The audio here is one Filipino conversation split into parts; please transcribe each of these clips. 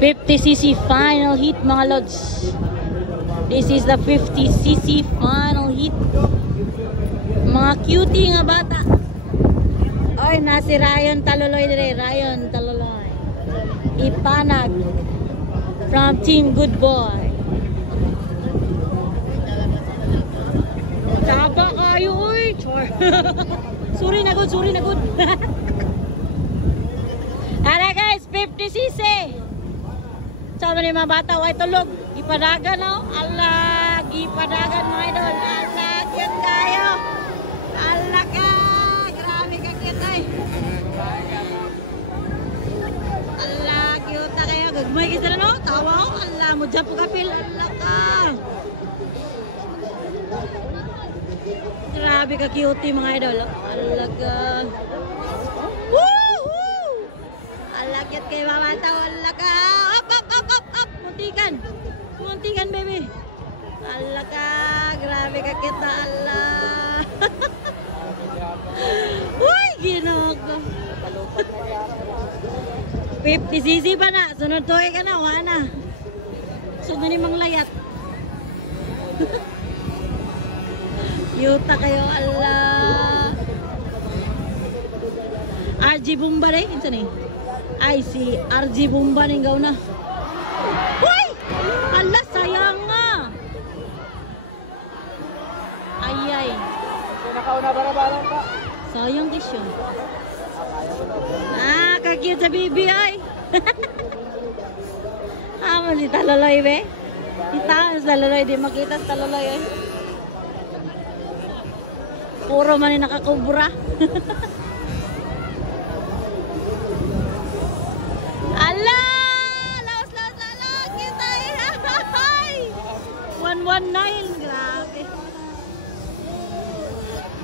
50cc final heat mga lods. This is the 50cc final heat. Mga cutie nga bata. Oy, nasi Ryan Taloloy dire. Ryan Taloloy. Ipanag from Team Good Boy. Taba kayo, uy. Char. Sorry na good, sorry na good. Alright guys, 50cc. Sama ni mga bata, way tulog. Ipadagan no? Allah, ipadagan mga idol. Allah, cute kayo. Allah ka. Grabe ka cute ay. Allah, cute na kayo. Gagmay kita na no? Tawa ko. Allah, mo dyan po kapil. Allah ka. Grabe ka cute mga idol. Allah ka. Woo! Allah, cute kayo mga bata. Allah ka. Muntikan baby. Allah ka, grabe ka kita Allah. Uy, ginoko. 50cc pa na, sunod toy ka na, wana. Sunod ni mang layat. Yuta kayo Allah. RG Bumba rin, insa ni? Ay, si RG Bumba ning gaw na. Uy! Allah, sayang nga! Ay. Nakauna barabaran ka. Sayang kisyo. Kakit sa bibi ay. Amo si Taloloy be. Kita sa Taloloy, di makita sa Taloloy ay. Puro man yung nakakubra. Allah! 119, grabe.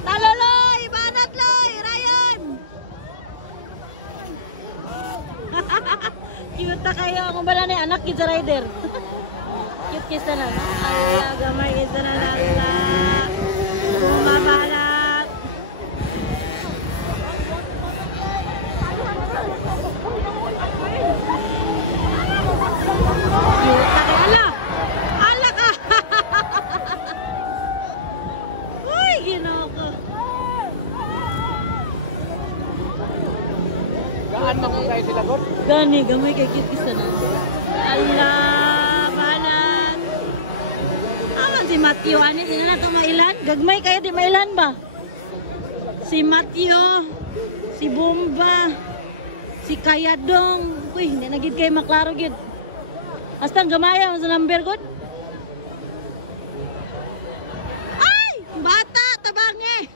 Taloloy, banat loy, Ryan. Cute na kayo. Kung bala na anak kids rider. Cute kids na lang. Allah, gamay kids na lang. Bumabalat. Cute na kayo. Allah. Gaan naman kayo sila, God? Gani, gamay kay cute isa na. Allah, balat. Aman si Matthew, ani, sino na ito mailan? Gagmay kayo, di mailan ba? Si Matthew, si Bomba, si Kayadong. Uy, hindi na gid kayo maklaro gid. Hasta ang gamaya mo sa number, God? Ay! Bata, tabangi!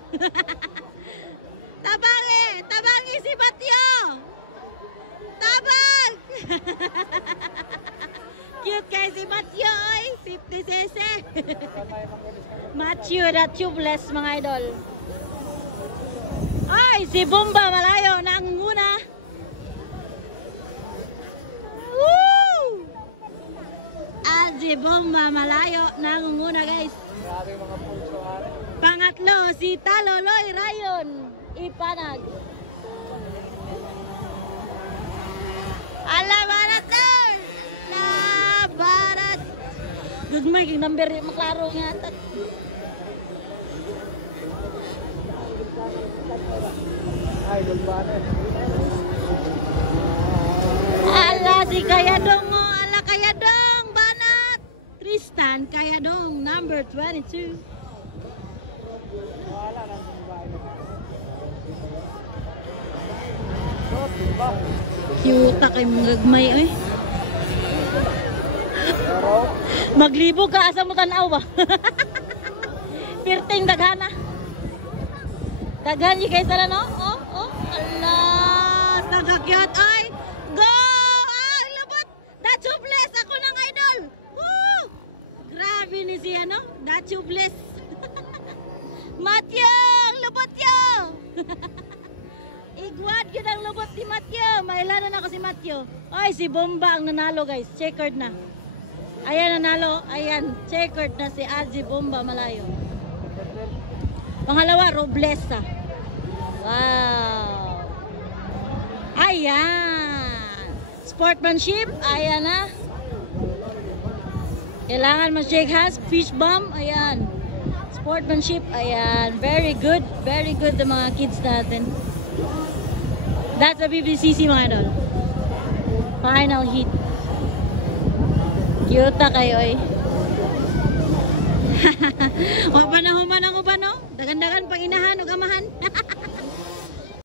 Tabangi si Matthew! Tabang! Cute kayo si Matthew, oy! 50cc! Matthew, that tubeless mga idol. Ay, si Bomba malayo na ang muna. Woo! Si Bomba malayo na ang muna, guys. Grabe mga pulso. Pangatlo, si Taloloy Ryan Ipanag. Allah barat sir! La barat! Gagmay kong number yung maklaro nga. Ay, gulbanan. Allah si Kayadong mo! Allah Kayadong! Banat! Tristan Kayadong, number 22. Wala lang sa babae. Cute kay mga gagmay ay. Maglibo ka asa mo tanaw ba? Pirting daghana. Daghan kay sala no? Oh. Allah, nagakyat ay. Go! Ah, lubot. Da tubeless ako ng idol. Woo! Grabe ni siya no? Da tubeless. Matthew, lubot yo. Igwad yun ang lubot si Matthew. Mailanan ako si Matthew. Ay, si Bomba ang nanalo guys. Checkered na. Ayan nanalo. Ayan. Checkered na si RG Bomba malayo. Pangalawa, Roblesa. Wow. Ayan. sportsmanship. Ayan na. Kailangan mas-shake hands. Fish bomb. Ayan. Sportsmanship. Ayan. Very good. Very good the mga kids natin. That's a BBCC mga idol. Final heat. Cute kayo eh. Wapanahuman ako ba no? Dagan-dagan pang inahan o gamahan.